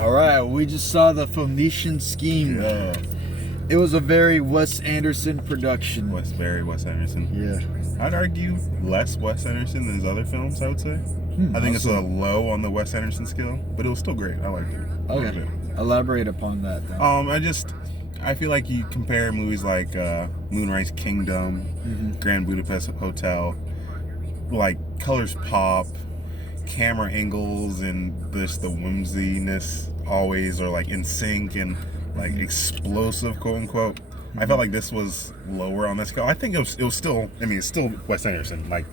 All right, we just saw the Phoenician Scheme. Yeah. It was a very Wes Anderson production. Very Wes Anderson. Yeah. I'd argue less Wes Anderson than his other films, I would say. I think it's a low on the Wes Anderson scale, but it was still great. I liked it. Okay. Elaborate upon that, though. I feel like you compare movies like Moonrise Kingdom, Grand Budapest Hotel, like colors pop, camera angles, and the whimsiness always are like in sync and like explosive, quote unquote. I felt like this was lower on that scale. I think it was still. I mean, it's still Wes Anderson. Like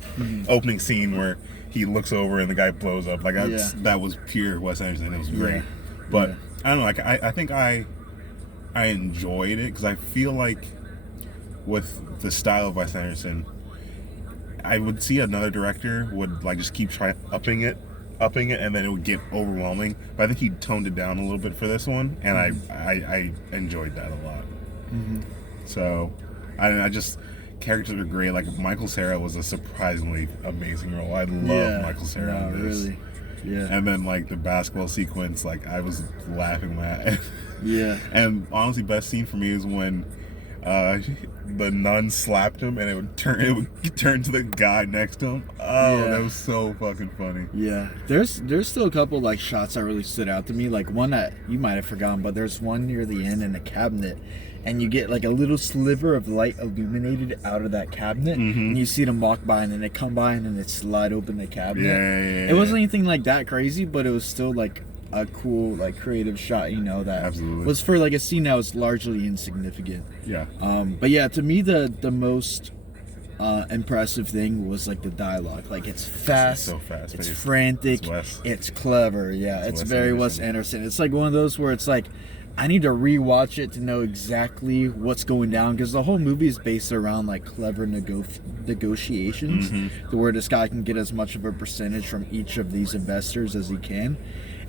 opening scene where he looks over and the guy blows up. Like that was pure Wes Anderson. It was great. But I don't know. Like I think I enjoyed it because I feel like with the style of Wes Anderson, I would see another director would like just keep upping it, and then it would get overwhelming. But I think he toned it down a little bit for this one, and I enjoyed that a lot. So, I just characters are great. Like Michael Cera was a surprisingly amazing role. I love Michael Cera in this. Really. Yeah. And then like the basketball sequence, like I was laughing at. Yeah. And honestly, best scene for me is when the nun slapped him and it would turn to the guy next to him. Oh, that was so fucking funny. Yeah. There's still a couple like shots that really stood out to me. Like one that you might have forgotten, but there's one near the end in the cabinet, and you get like a little sliver of light illuminated out of that cabinet, and you see them walk by, and then they come by, and then they slide open the cabinet. Yeah. It wasn't anything like that crazy, but it was still like a cool, like creative shot, you know, that was for like a scene that was largely insignificant. Yeah. But yeah, to me the most impressive thing was like the dialogue. Like it's fast, so fast, it's frantic, it's clever. Yeah, it's very Wes Anderson. It's like one of those where it's like I need to rewatch it to know exactly what's going down, because the whole movie is based around like clever negotiations, to where this guy can get as much of a percentage from each of these investors as he can,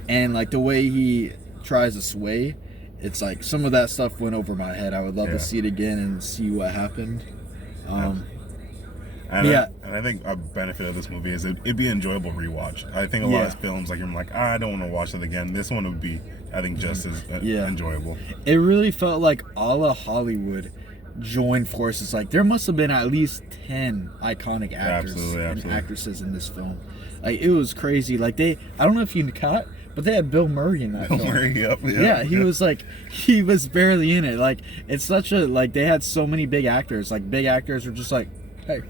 and like the way he tries to sway, it's like some of that stuff went over my head. I would love to see it again and see what happened. And I think a benefit of this movie is it'd be an enjoyable rewatch. I think a lot of films, like you're like, I don't want to watch it again. This one would be, I think, just as enjoyable. It really felt like all of Hollywood joined forces. Like there must have been at least 10 iconic actors and actresses in this film. Like it was crazy. Like I don't know if you caught, but they had Bill Murray in that film. Bill Murray, he was barely in it. Like it's such a, like they had so many big actors. Like big actors were just like, hey.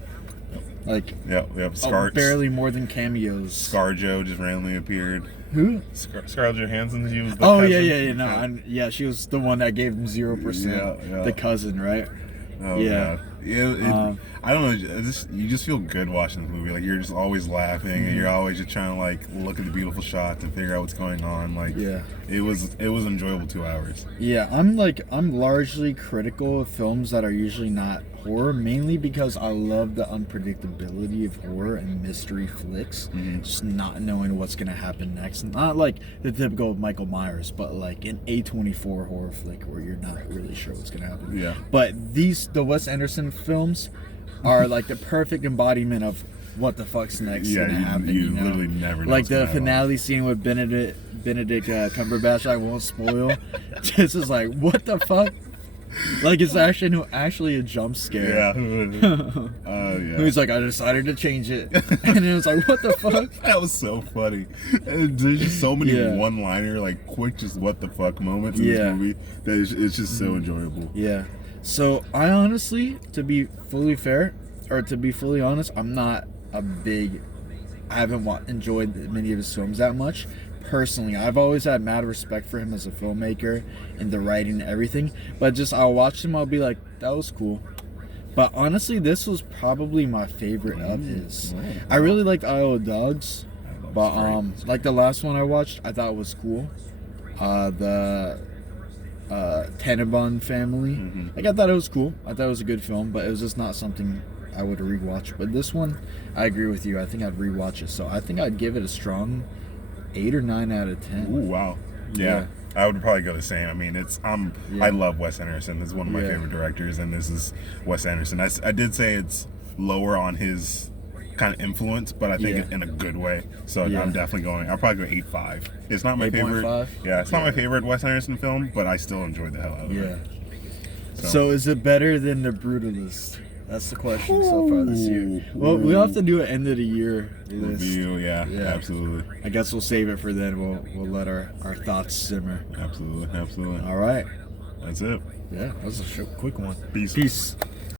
Like barely more than cameos. ScarJo just randomly appeared. Who? Scarlett Johansson. She was the cousin. She was the one that gave him 0%. The cousin, right? Oh God. I don't know. You just feel good watching this movie. Like you're just always laughing, and you're always just trying to like look at the beautiful shots and figure out what's going on. Like it was enjoyable 2 hours. Yeah, I'm largely critical of films that are usually not horror, mainly because I love the unpredictability of horror and mystery flicks. Just not knowing what's gonna happen next. Not like the typical Michael Myers, but like an A24 horror flick where you're not really sure what's gonna happen. Yeah. But the Wes Anderson films are like the perfect embodiment of what the fuck's next gonna happen. You literally never know. Like the finale scene with Benedict Cumberbatch, I won't spoil. This is like, what the fuck? Like it's actually a jump scare. He's like, I decided to change it, and it was like, what the fuck? That was so funny. There's just so many one-liner, like quick, just what the fuck moments in this movie that it's just so enjoyable. Yeah. So I honestly, to be fully honest, I'm not a big. I haven't enjoyed many of his films that much. Personally, I've always had mad respect for him as a filmmaker and the writing and everything. But just I'll watch him, I'll be like, that was cool. But honestly, this was probably my favorite of his. I really liked Isle of Dogs, but like the last one I watched, I thought was cool. The Tenenbaum Family. Like I thought it was cool. I thought it was a good film, but it was just not something I would rewatch. But this one, I agree with you. I think I'd rewatch it. So I think I'd give it a strong 8 or 9 out of 10. Ooh, wow. Yeah. I would probably go the same. I mean, I love Wes Anderson. It's one of my favorite directors, and this is Wes Anderson. I did say it's lower on his kind of influence, but I think in a good way. So I'm definitely going. I'll probably go 8.5. It's not my favorite. 8.5? Yeah, it's not my favorite Wes Anderson film, but I still enjoyed the hell out of it. So is it better than The Brutalist? That's the question so far this year. Well, we'll have to do an end of the year list. Review, yeah, absolutely. I guess we'll save it for then. We'll let our thoughts simmer. Absolutely. All right. That's it. Yeah, that was a quick one. Peace. Peace.